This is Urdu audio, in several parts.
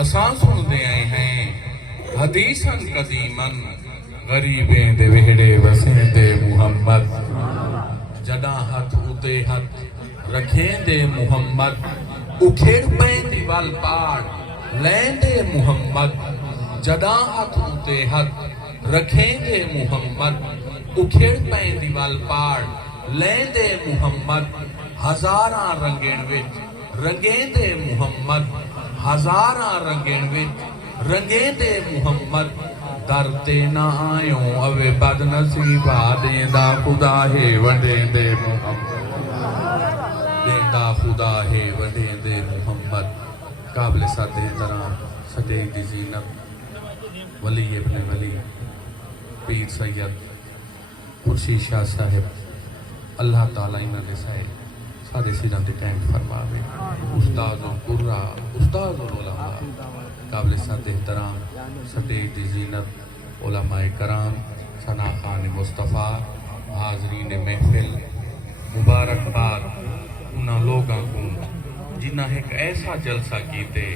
اساں سن دے آئے ہیں حدیثاً قدیماً غریبیں دے وہڑے وسیں دے محمد جڑاں ہتھ اتے ہتھ رکھیں دے محمد اکھیڑ پین دی وال پاڑ لین دے محمد جڑاں ہتھ اتے ہتھ رکھیں دے محمد اکھیڑ پین دی وال پاڑ لین دے محمد ہزاراں رنگین وچ رنگیں دے محمد ہزاراں رنگین وچ رنگیں دے محمد در تے نہ آیوں اوے بد نصیبہ دیندا خدا ہے وڈیں دے محمد دیندا خدا ہے وڈیں دے محمد قابل صد احترام صدیق دی زینت ولی ابن ولی پیر سید خورشید شاہ صاحب اللہ تعالیٰ انہاں دے سائے سادے سیدھاں تے ٹینک فرماوے استاد القرا استاد العلماء قابل صد احترام صدیق دی زینت علماء کرام ثنا خان مصطفیٰ حاضرین محفل مبارکباد انہاں لوگاں کو جنہاں ایک ایسا جلسہ کیتے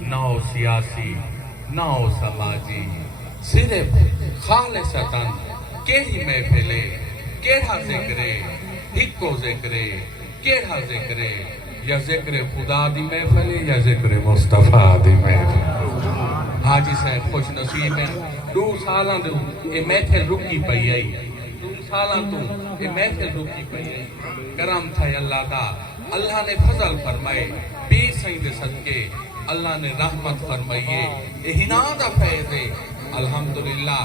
نہ ہو سیاسی نہ ہو سماجی صرف خالصتاً کیڑی محفلے کیڑا ذکرے ہکو ذکرے کیڑا ذکرے یا ذکر خدا دی محفلے یا ذکر مصطفیٰ دی محفل حاجی صاحب خوش نصیب ہیں 2 سالاں دے یہ محفل رکی پئی آئی 2 سالاں تو یہ محفل رکی پئی آئی کرم تھا اللہ دا اللہ نے فضل فرمائے پیر سائیں دے صدقے اللہ نے رحمت فرمائیے اہنا دا فیض ہے الحمدللہ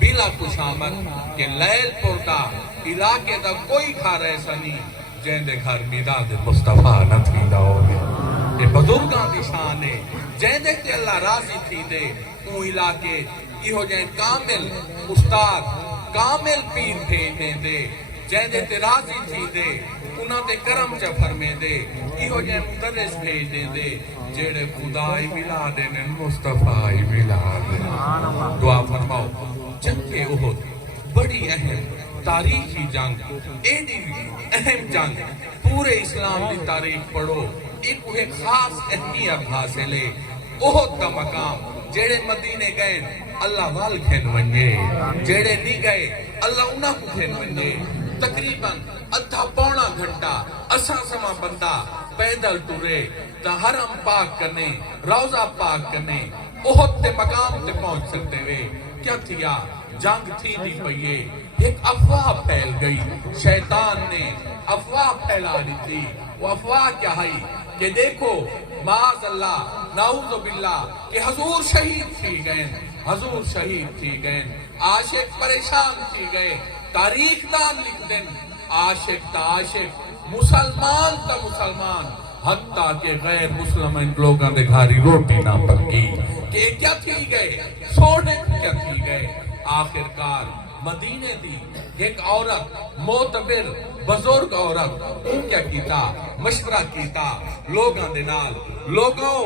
بلا کچھ آمد کہ لیل پور دا علاقے دا کوئی گھر ایسا نہیں جن دے گھر میداد مصطفیٰ نہ تھی دا ہو گیا یہ بزرگاں دی شان ہے جن دے تے اللہ راضی تھی دے اون علاقے یہ ہو جائیں کامل استاد کامل پیر بھیجنے دے جن دے تے راضی تھی دے انہاں تے کرم چا فرمے دے یہ ہو جائیں مدرس بھیج دے دے جیڑے خدائی ملا دینے مصطفیٰ ملا دینے دعا فرماؤ جنگ احد بڑی اہم تاریخی جنگ ایڈی اہم جنگ پورے اسلام کی تاریخ پڑھو ایک خاص اہمیت حاصل ہے احد کا مقام جیڑے مدینے گئے اللہ وال کھین ونجے جیڑے نہیں گئے اللہ انہاں کو کھین ونجے تقریباً ادھا پونا گھنٹہ اساں سما بندہ پیدل ٹورے تا حرم پاک کرنے روضہ پاک کرنے احد تے مقام تے پہنچ سکتے ہوئے کیا تھیا جنگ تھی دی پئیے ایک افواہ پھیل گئی شیطان نے افواہ پھیلا دی تھی وہ افواہ کیا ہے کہ دیکھو معاذ اللہ نعوذ باللہ کہ حضور شہید تھی گئے حضور شہید تھی گئے عاشق پریشان تھی گئے تاریخ دان لکھ دیں عاشق تا عاشق مسلمان تا مسلمان حتیٰ کہ غیر مسلم لوگاں دے گھاری روٹی نہ پکی کہ کیا تھی گئے سونے کیا تھی گئے آخرکار مدینے دی ایک عورت معتبر بزرگ عورت کیا کیتا مشورہ کیتا لوگاں دے نال لوگوں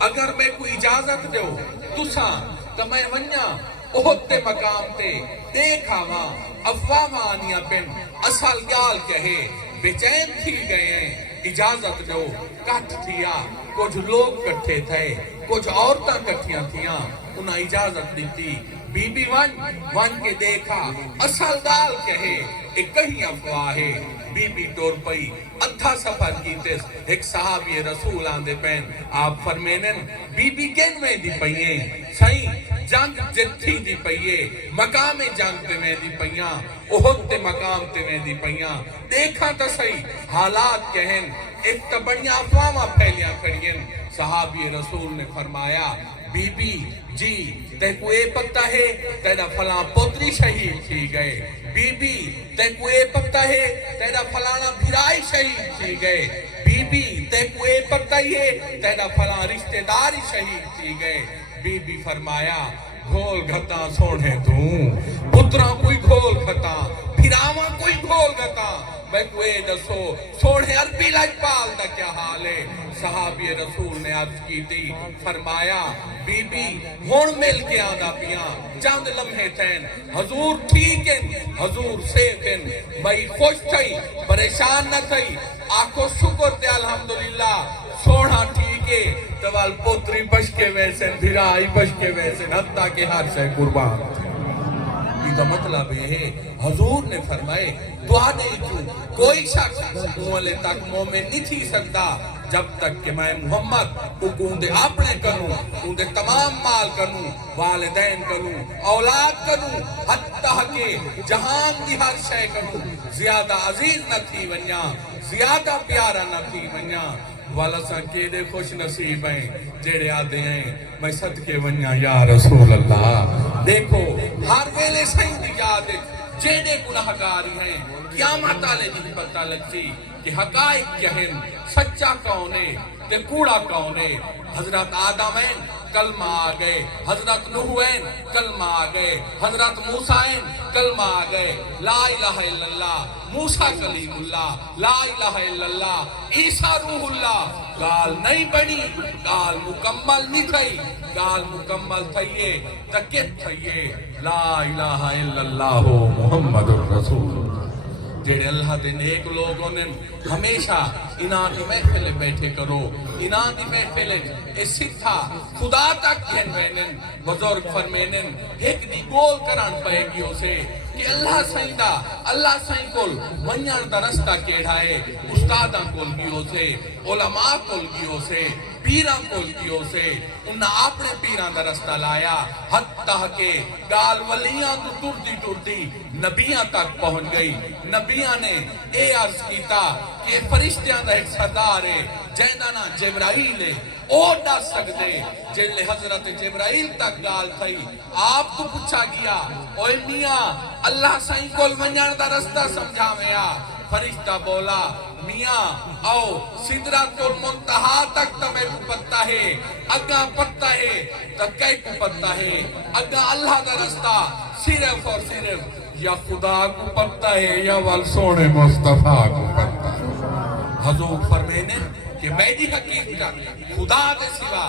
اگر میں کوئی اجازت دیو تساں تو میں ونیا احد تے مقام تے دیکھا ماں افواہ آنیا پن اصل گال کہے بے چین تھی گئے ہیں اجازت دو کٹ تھیا کچھ لوگ کٹھے تھے کچھ عورتاں کٹھیاں تھیاں انہاں اجازت دیتی بی بی ون کے دیکھا اصل دال کہے ایک کہیں افواہ ہے بی بی ٹور پئی ادھا سفر کیتس ایک صحابی رسول آندے پین آپ فرمینن بی بی کین میں دی پئییں سائیں جنگ جتھی دی پئیے مقام جنگ تے میں دی پئیاں احد تے مقام تے میں دی پئیاں دیکھا تا صحیح حالات کہن ایک تا بڑیاں افواہ پھیلیاں کھڑین صحابی رسول نے فرمایا بی بی جی تے کو اے پتہ ہے تیرا فلاں پوتری شہید تھی گئے بی بی تے کو اے پتہ ہے تیرا فلانا بھرائی شہید تھی گئے بی بی تے کو اے پتہ ہے تیرا فلاں رشتہ داری شہید تھی گئے بی بی فرمایا گھول گھتا سوڑے توں پترا کوئی گھول گھتا پھراواں کوئی گھول گھتا میں کوئی دسو سوڑے عربی لجپال دا کیا حال ہے صحابی رسول نے عرض کی تھی فرمایا بی بی ہون مل کے آدھا پیاں چاند لمحے تھین حضور ٹھیک ہیں حضور سیف ہیں میں خوش تھی پریشان نہ تھی آنکھوں شکر دے الحمدللہ سونا ٹھیک ہے توال پوتری پش کے ویسے بھرائی پش کے ویسے حتیٰ کہ ہر شے قربان یہ کا مطلب یہ ہے حضور نے فرمائے دعا نہیں کیوں کوئی شخص مولے تک مومن نہیں تھی سکتا جب تک کہ میں محمد کو کندے اپنے کروں کندے تمام مال کروں والدین کروں اولاد کروں حتیٰ کہ جہان کی ہر شے کروں زیادہ عزیز نہ تھی ونیا زیادہ پیارا نہ تھی ونیا والا سا کیڑے خوش نصیب ہیں جیڑے آدھے ہیں میں صدقے ونیا یا رسول اللہ دیکھو ہر ویلے سائن دی یاد جیڑے گناہگاری ہیں قیامت آلے دی پتہ لگتی کہ حقائق کیا ہیں سچا کون ہے تے کوڑا کون ہے حضرت آدم ہیں کلمہ آ گئے حضرت نوح ہیں کلمہ آ گئے حضرت موسیٰ ہیں کلمہ آ گئے لا الہ الا اللہ موسیٰ کلیم اللہ لا الہ الا اللہ عیسیٰ روح اللہ گال نہیں بنی گال مکمل نہیں تھئی گال مکمل تھئیے تکت تھئیے لا الہ الا اللہ محمد الرسول جیڑے اللہ دے نیک لوگوں نے ہمیشہ انہاں دی محفل بیٹھے کرو انہاں دی محفل اے سکھا خدا تک گھن بینن بزرگ فرمینن ایک دی گول کران پہے گی اسے کہ اللہ سائندہ اللہ سائن کل ونیان دا رستہ کیڑھائے استاداں کل گیو سے علماء کل گیو سے پیران کل گیو سے انہاں اپنے پیران دا رستہ لایا حتیٰ کہ گال ولیاں تو ٹردی ٹردی نبیاں تک پہنچ گئی نبیاں نے اے عرض کیتا کہ فرشتیاں دا ایک سردار ہے جیندانا جبرائیل ہے او نہ سکتے جنلے حضرت جبرائیل تک گال تھئی آپ تو پوچھا گیا اوے میاں اللہ سائن کول ونجان دا رستہ سمجھا میا فرشتہ بولا میاں او سدرۃ المنتہا تک تمہیں کو پتہ ہے اگا پتہ ہے تکے کو پتہ ہے اگا اللہ دا رستہ صرف اور صرف یا خدا کو پتہ ہے یا والسونے مصطفیٰ کو پتہ ہے حضور فرمینے کہ میری حقیقت خدا دے سوا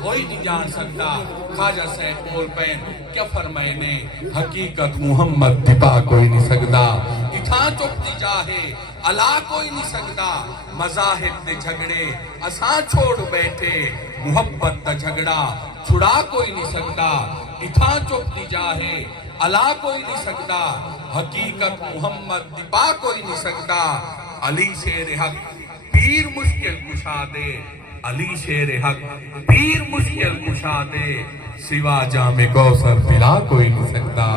کوئی نہیں جان سکتا خواجہ سے بول پین کیا فرمائے نے حقیقت محمد دبا کوئی نہیں سکتا اتھاں چکتی جاہے علا کوئی نہیں سکتا مذاہب دے جھگڑے اساں چھوڑ بیٹھے محبت دا جھگڑا چھڑا کوئی نہیں سکتا اتھاں چکتی جاہے علا کوئی نہیں سکتا حقیقت محمد دبا کوئی نہیں سکتا علی شیر حق پیر مشکل کشا دے علی شیر حق پیر مشکل کشا دے سوا جام کوثر پلا کوئی نہیں سکتا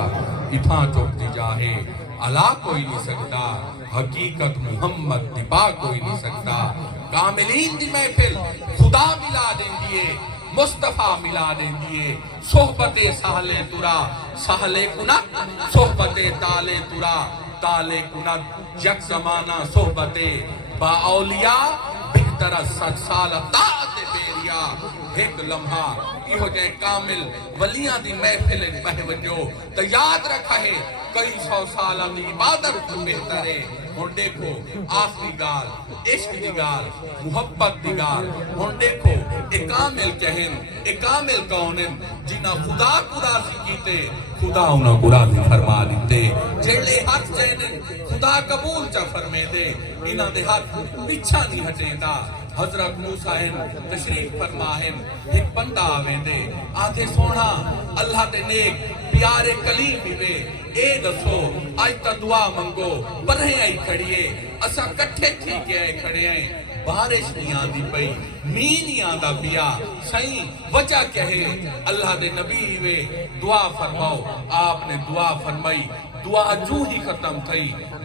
اتھاں چوکتی جاہے علا کوئی نہیں سکتا حقیقت محمد دبا کوئی نہیں سکتا کاملین دی محفل خدا ملا دیں دیئے مصطفیٰ ملا دیں دیئے صحبت سہلے ترا سہلے کنک صحبت تالے ترا تالے کنک یک زمانہ صحبت با اولیاء بہتر 100 سال طاعت بیریا ایک لمحہ یہ ہو جائے کامل ولیاں دی محفل بہ وجو تو یاد رکھا ہے کئی 100 سال اپنی عبادت کو بہتر ہے اور دیکھو آخری گال عشق دی گال محبت دی گال اور دیکھو ایک کامل کہن ایک کامل کونن جنہ خدا کو راضی کیتے خدا انہاں کو راضی فرما دیتے جیلے ہاتھ جینن خدا قبول چا فرمے دے انہاں دے ہاتھ پیچھا نہیں ہٹے دا حضرت موسیٰ تشریف فرماہن ایک بندہ آوے دے آدھے سونا اللہ دے نیک پیارے کلیم بھی اے دسو آج تا دعا منگو برہیں آئی کھڑیے اسا کٹھے تھی کے آئے کھڑے ہیں بارش نہیں آدھی پئی می نہیں آدھا پیا سائیں وجہ کیا ہے اللہ دے نبی وے دعا فرماؤ آپ نے دعا فرمائی دعا جو ہی ختم تھی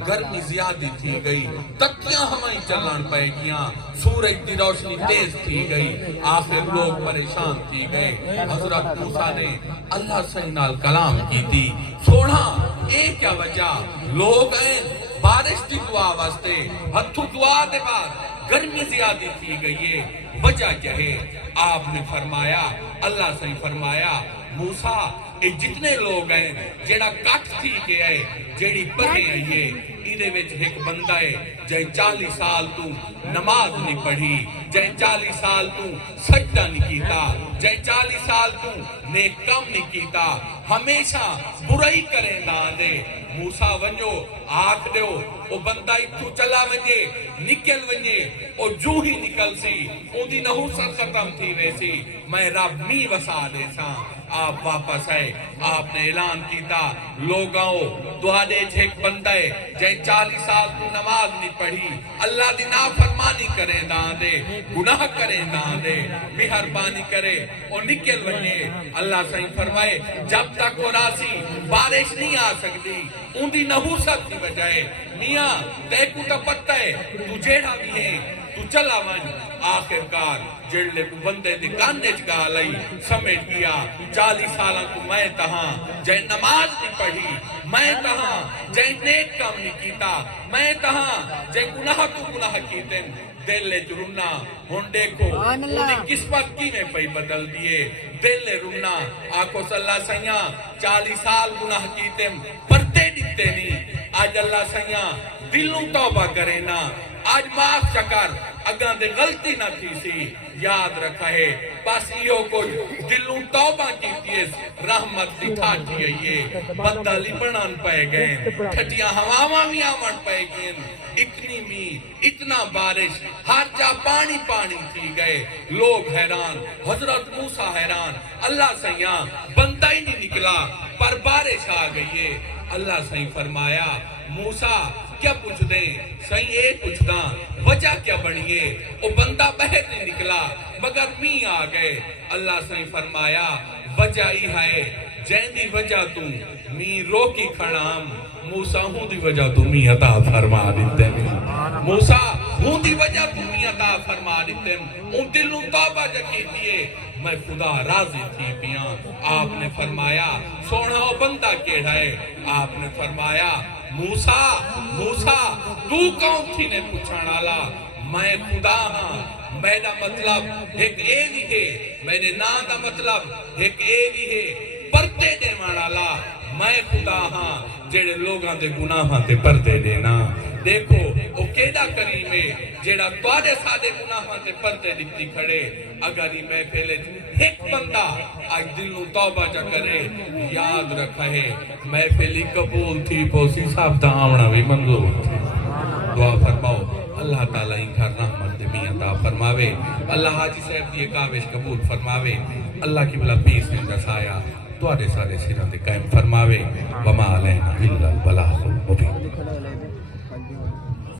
گرمی زیادہ تھی گئی تکیاں ہمیں چلان پائے گیاں سورج دی روشنی تیز تھی گئی آخر لوگ پریشان تھی گئے حضرت موسیٰ نے اللہ سے نال کلام کی تھی سوڑا ایک کیا وجہ لوگ ہیں بارش دی دعا واسطے ہتھو دعا دے بعد گرمی زیادہ تھی گئی ہے وجہ کیا ہے آپ نے فرمایا اللہ سے فرمایا موسیٰ یہ جتنے لوگ ہیں جیڑا کٹ تھی کے آئے جیڑی پڑھے آئیے ایدے وچ ایک بندہ ہے جائے 40 سال تو نماز نہیں پڑھی جائے 40 سال تو سجدہ نہیں کیتا جائے 40 سال تو نیک کام نہیں کیتا ہمیشہ برائی کریں نہ دے موسیٰ ونجو آکھ دیو او بندہ اتھو چلا ونجے نکل ونجے او جو ہی نکل سی او دی نحوست ختم تھی ویسی میں رب می وسا دے ساں آپ واپس آئے آپ نے اعلان کیتا لوگاؤ دوہانے ایک بندہ ہے جائے 40 سال تو نماز نہیں پڑھی اللہ دی نافرمانی کریں داں دے گناہ کریں داں دے مہربانی کرے اور نکل ونجے اللہ صحیح فرمائے جب تک وہ راسی بارش نہیں آ سکتی ان دی نحوست کی بجائے میاں تے کو تا پتہ ہے تو جیڑا بھی ہے تو چلا ون آخر کار جڑلے کو بندے دی کانے چکا لئی سمجھ گیا 40 سالہ کو میں تہاں جائے نماز نہیں پڑھی میں تہاں جائے نیک کام نہیں کیتا میں تہاں جائے گناہ تو گناہ کیتے دل لے جرنا ہون دیکھو انہیں قسمت کی میں پہی بدل دیئے دل لے رنا آنکھو صلی اللہ سیاں 40 سال گناہ کیتے پرتے دیتے نہیں آج اللہ سیاں دلوں توبہ کرے نا آج معاف چکر اگاں دے غلطی نہ تھی سی یاد رکھا ہے بس یہ کو دلوں توبہ کیتی ہے رحمت دی تھاٹی ہے یہ بدلی بنان پائے گئے کھٹیاں ہواواں بھی آمن پائے گئے اتنی می اتنا بارش ہر جا پانی پانی تھی گئے لوگ حیران حضرت موسیٰ حیران اللہ سیاں بندہ ہی نہیں نکلا پر بارش آ گئی ہے اللہ صحیح فرمایا موسیٰ کیا پوچھ دیں صحیح ایک پوچھ داں وجہ کیا بڑھئے وہ بندہ بہر نہیں نکلا مگر می آ گئے اللہ صحیح فرمایا وجہ ہی ہے جین دی وجہ تو می روکی کھڑام موسیٰ ہوں دی وجہ تو می عطا فرما دیتے موسیٰ ہوں دی وجہ تو می عطا فرما دیتے ان دلوں توبہ جکی دیئے میں خدا راضی تھی پیاں آپ نے فرمایا سونا بندہ کیڑا ہے آپ نے فرمایا موسیٰ موسیٰ تو کون تھی نے پوچھانا لا میں خدا ہاں میرا مطلب ایک اے بھی ہے میرے نام دا مطلب ایک اے بھی ہے پردے دے مانا لا میں خدا ہاں جیڑے لوگاں دے گناہاں تے پردے دینا دیکھو او کیڑا کریم ہے جیڑا توڑے سادے گناہاں تے پردے دیتی کھڑے اگر ہی میں پھیلے ایک بندہ آج دلوں توبہ جا کرے یاد رکھا ہے میں پھیلی قبول تھی پوسی صاحب دا آمنا بھی منظور تھی دعا فرماؤ اللہ تعالیٰ ان کا رحمت دمی عطا فرماوے اللہ حاجی صاحب دی کاوش قبول فرماوے اللہ کی بلا پیس نے دسایا دوارے سارے سیران دے قائم فرماوے وما علینا الا البلاغ المبین